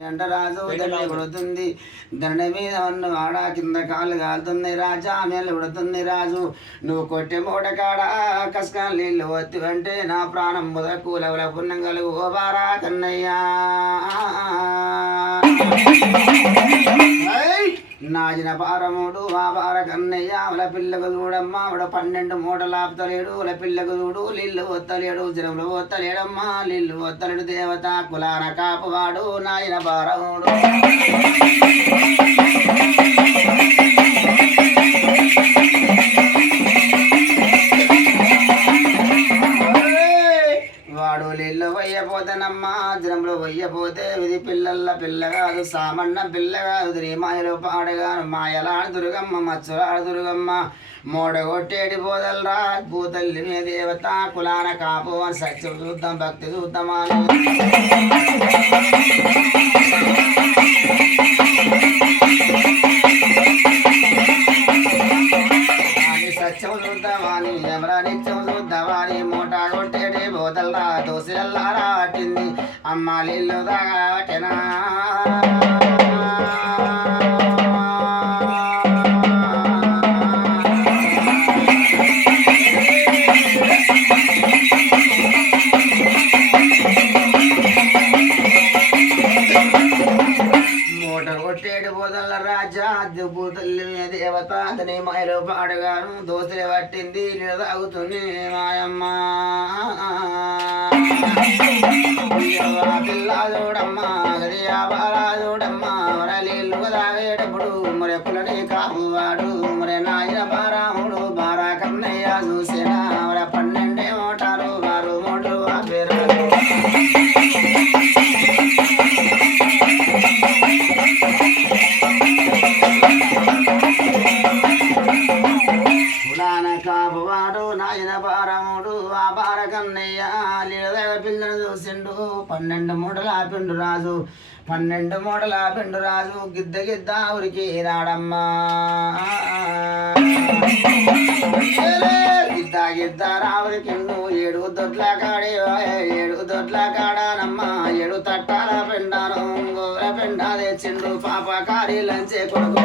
ఎంట రాజు దండ కొడుతుంది దండ మీద ఉన్న వాడ కింద కాళ్ళు కాలుతుంది. రాజా మేలు కొడుతుంది రాజు. నువ్వు కొట్టే మూట కాడ కసకాల నీళ్ళు వత్తి అంటే నా ప్రాణం ముదకు లవల పుణ్యం కలుగు. ఓ బారా కన్నయ్యా ఏయ్! నాజిన పారముడు పార కన్నయ్య అవల పిల్లకు చూడమ్మా ఆవిడ పన్నెండు మూటలు ఆపుతలేడు ఉల పిల్లకు చూడు లిల్లు వత్తలేడు జనములు వత్తలేడమ్మా లిల్లు వత్తలేడు దేవత కులాన కాపువాడు నాయన పారముడు జనంలో విధి ఇది పిల్లల పిల్ల సామన్న పిల్లగాదు కాదు పాడగాను మాయలాడు దుర్గమ్మ మచ్చులాడు దుర్గమ్మ. మూడగొట్టేటి పోదలరా భూతల్లి మీ దేవత కులాన కాపు అని సత్యం చూద్దాం భక్తి చూద్దాం అని సత్యం చూద్దామని పట్టింది దాటినా దేవత అతని మాయలో పాడగాను దోశలు పట్టింది నిలదాగుతుంది తాగుతుంది మాయమ్మ అయ్యవ్వ పిల్ల పిల్లను పన్నెండు మూటలు ఆపిండు రాజు. పన్నెండు మూటలు ఆపిండు రాజు. గిద్ద గిద్ద ఊరికి రాడమ్మా. గిద్ద గిద్ద రావురికి ఏడు దొడ్ల కాడే ఏడు దొడ్ల కాడానమ్మా. ఏడు తట్టాల పిండాను గోర పిండా తెచ్చిండు. పాప కారీ లంచే కొడుకు.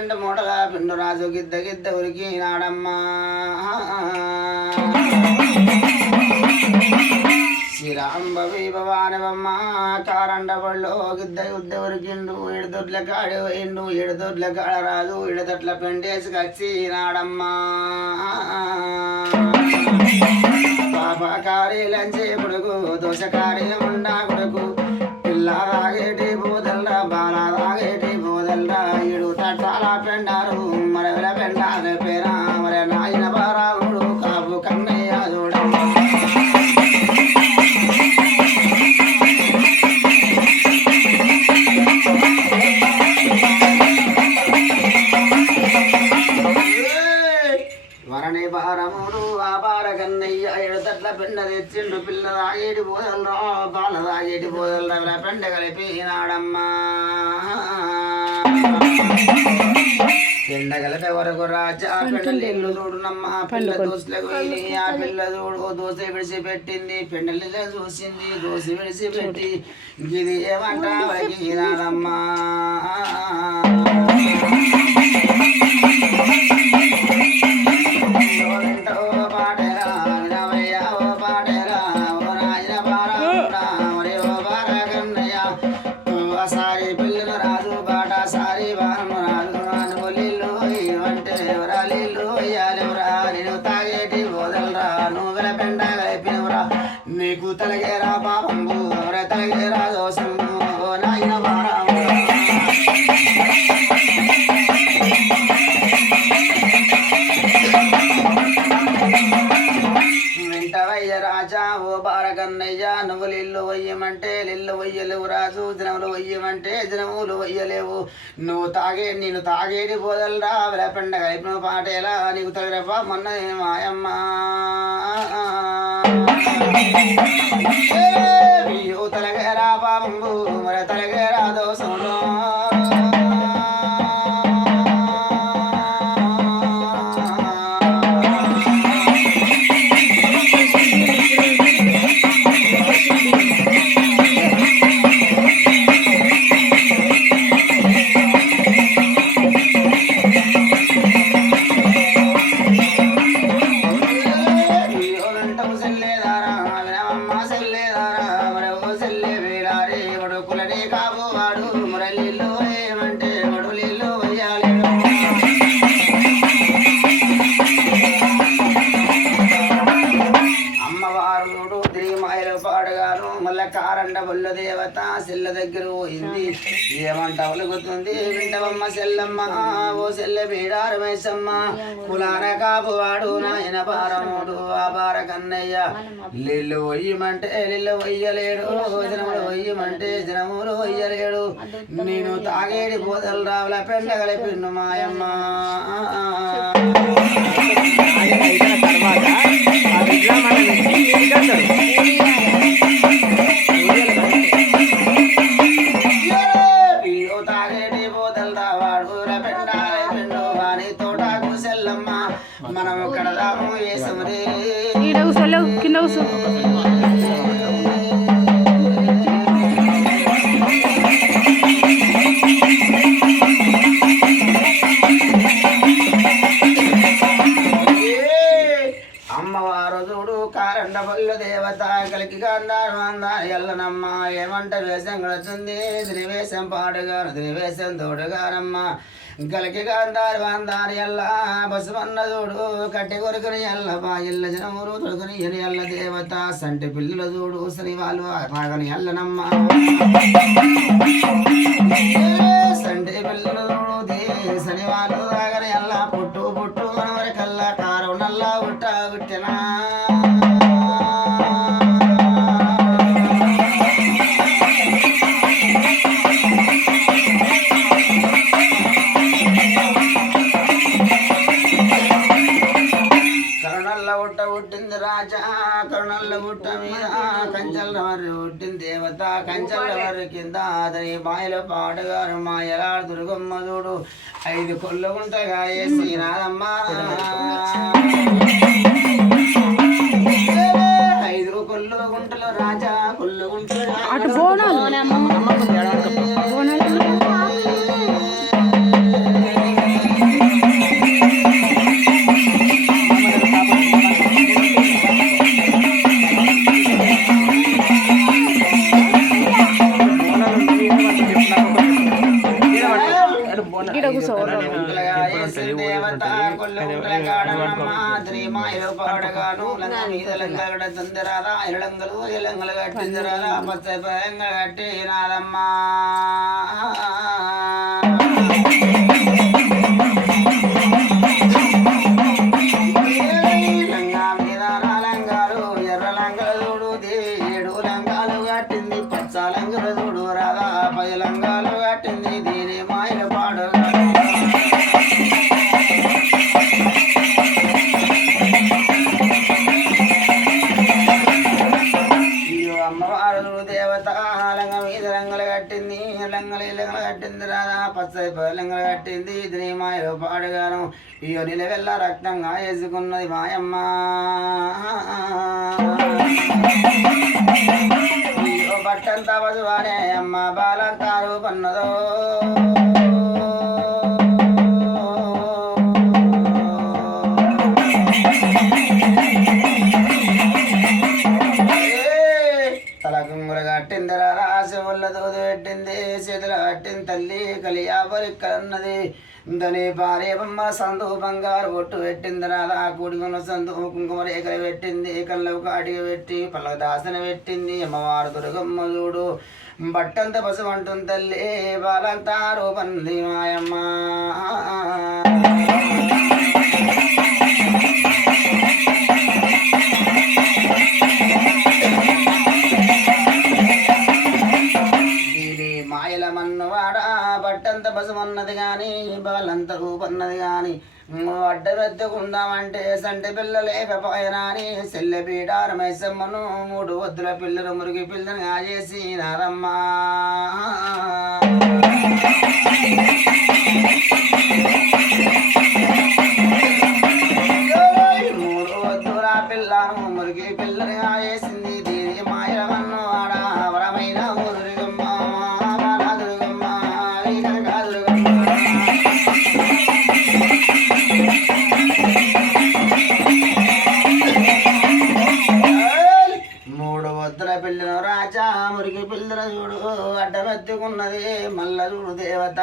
రెండు పన్నెండు మూటల పిండు రాజు గిద్ద గిద్ద ఉరికినాడమ్మా నాడమ్మా భవానవమ్మ కారండ పళ్ళు గిద్ద యుద్ధ ఉరికిండు ఎడదొడ్ల కాడు ఎండు పోయిండు కాడ రాజు ఎడదొడ్ల పెండేసి కచ్చినాడమ్మా పాపకారి లంచే కొడుకు దోషకారి ఉండా కొడుకు పిల్ల రాగేటి పెండారు మరవిల పెండాల పేరా మరి నాయన బారాముడు కాపు కన్నయ్య చూడ వరణి భారముడు ఆపార బార కన్నయ్య ఎడతట్ల పెండ తెచ్చిండు పిల్ల తాగేటి పోదలరా బాల తాగేటి పోదలరా పెండ కలిపి నాడమ్మా. పెండ కలిపే వరకు రాజా పెండ నీళ్ళు చూడునమ్మా పిల్ల దోశలకు ఆ పిల్ల చూడు దోశ విడిచి పెట్టింది పెండలిలో చూసింది దోశ విడిచి పెట్టి ఇది ఏమంట వరకి నాడమ్మా వయ్యమంటే లిల్లు వయ్యలేవు రాజు జనములు వయ్యమంటే జనములు వయ్యలేవు. నువ్వు తాగే నేను తాగేటి పోదలరా వెలపెండ కలిపిన పాటేలా నీకు తగిరప్ప మొన్న మాయమ్మ. తలగరా పాపంబు మరి దగ్గర పోయింది ఏమంట ఒలుగుతుంది వింటవమ్మ సెల్లమ్మ. ఓ సెల్ల బీడారు మేసమ్మ. కులాన కాపువాడు నాయన పారముడు ఆ పార కన్నయ్య. లిల్లు వయ్యమంటే లిల్లు వయ్యలేడు జనములు వయ్యమంటే జనములు వయ్యలేడు నేను తాగేడి పోదలు రావుల పెండగల పిన్ను మాయమ్మ. తర్వాత కారండ బల్లు దేవత కలికి కందారు అందారు ఎల్లనమ్మ ఏమంట వేషం గడుతుంది? త్రివేశం పాడుగాను త్రివేశం తోడుగానమ్మ. కలికి కాంతారు అందారు ఎల్ల బసుమన్న చూడు కట్టి కొరుకుని ఎల్ల బా ఇల్ల జనమురు తొడుకుని ఎని ఎల్ల దేవత. సంటి పిల్లల చూడు శ్రీ వాళ్ళు పాగని ఎల్లనమ్మ సంటి పిల్ల ఉట్టింది దేవత మర్రి కింద అతని మాయలో పాడుగారు మాయలా దుర్గమ్మ చూడు ఐదు కొల్లు గుంటగా వేసి నాదమ్మ ఐదు కొల్లు గుంటలు రాజా కొల్లు గుంటలు ఇలంగలు కట్టిందిరాదా పచ్చ భయంగా కట్టి అయ్యో దేవత ఆహారంగా మీద రంగులు కట్టింది లంగలు లంగలు కట్టింది రాదా పచ్చడి లంగలు కట్టింది ఇది మాయలో పాడుగాను. అయ్యో నిలవెల్ల రక్తంగా వేసుకున్నది మాయమ్మ. పట్టంతా బట్టంతా వసువానే అమ్మ బాలంతా రూపన్నదో. పెట్టింది చేతులు కట్టింది తల్లి కలియాబరిక్కన్నది ఇంతని భార్య బొమ్మ సందు బంగారు బొట్టు పెట్టింది రాధా కూడుకున్న సందు కుంకుమ రేఖలు పెట్టింది కళ్ళకు కాటికి పెట్టి పళ్ళకు దాసన పెట్టింది. అమ్మవారు దుర్గమ్మ చూడు బట్టంత పసుపు తల్లి. బాలంతా రూపంది మాయమ్మ బాలంత రూపన్నది గాని అడ్డమెత్తుకుందామంటే సంటి పిల్లలే పెపాయనాని అని పీడార మైసమ్మను మూడు వద్దుల పిల్లలు మురిగి పిల్లని కాజేసి నారమ్మా. మల్ల చూడు దేవత.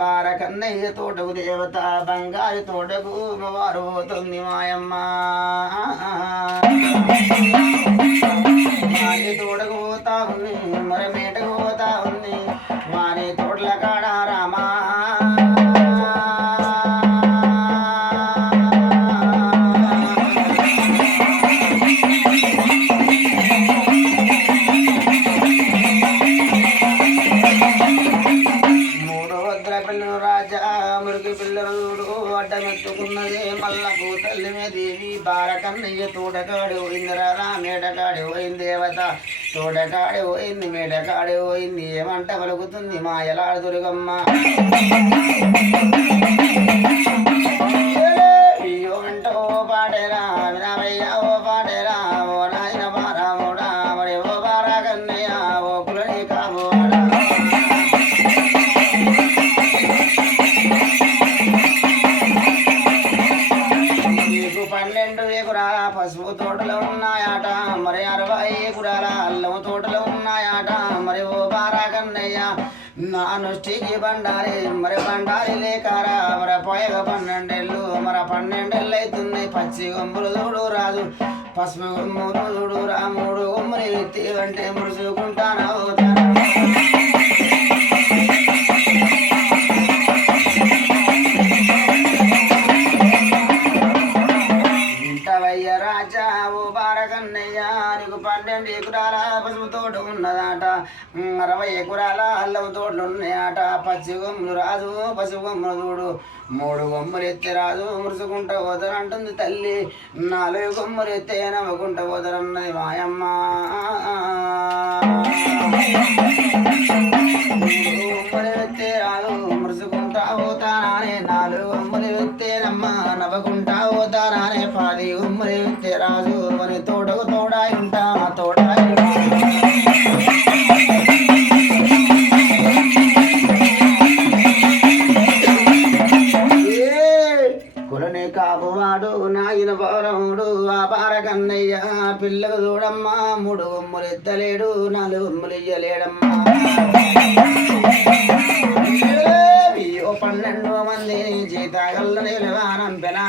బారకన్నయ్య తోటకు దేవత బంగారు తోటకు వారు పోతుంది మాయమ్మ. మాని తోటకు పోతా ఉంది మరి మేటకు పోతా ఉంది. వారి తోటల మేడకాడి పోయింది దేవత. తోటకాడి పోయింది మేడకాడి పోయింది. ఏమంట పలుకుతుంది మా ఎలా దుర్గమ్మ అయ్యో వెంట ఓ పాడేరా వినవయ్య ఓ పాడేరా ఓ నాయన బారాముడా మరి ఓ బారాకన్నయ్య ఓ కులని కాబోడా నీకు పన్నెండు ఎకురాల పసుపు తోటలో ఉన్నాయాట మరి అరవై అల్లం తోటలో ఉన్నాయాట. మరి ఓ బారా కన్నయ్య నా బండారి. మరి బండారి లేకారా? మరి పోయగ పన్నెండేళ్ళు మరి పన్నెండేళ్ళు అవుతుంది పచ్చి గొంపులు చూడు రాదు పసుపు గొమ్ములు చూడు రా. మూడు గొమ్ములు ఎత్తి అంటే మురుసుకుంటాను నాట పచ్చి గొమ్మలు రాదు పసి కొమ్ములు చూడు. మూడు కొమ్ములు ఎత్తే రాదు మురుసుకుంటా పోతారంటుంది తల్లి. నాలుగు కొమ్ములు ఎత్తే నవ్వుకుంటా పోతారన్నది మాయమ్మ. మూడు ఎత్తే అరుణే కాపువాడు నాయన పౌరముడు ఆ పారకన్నయ్య పిల్లకు చూడమ్మా. మూడు కొమ్ములు ఎత్తలేడు నాలుగు కొమ్ములు ఇయ్యలేడమ్మా. పన్నెండు మంది జీతాగల్ల నిలవానంపెనా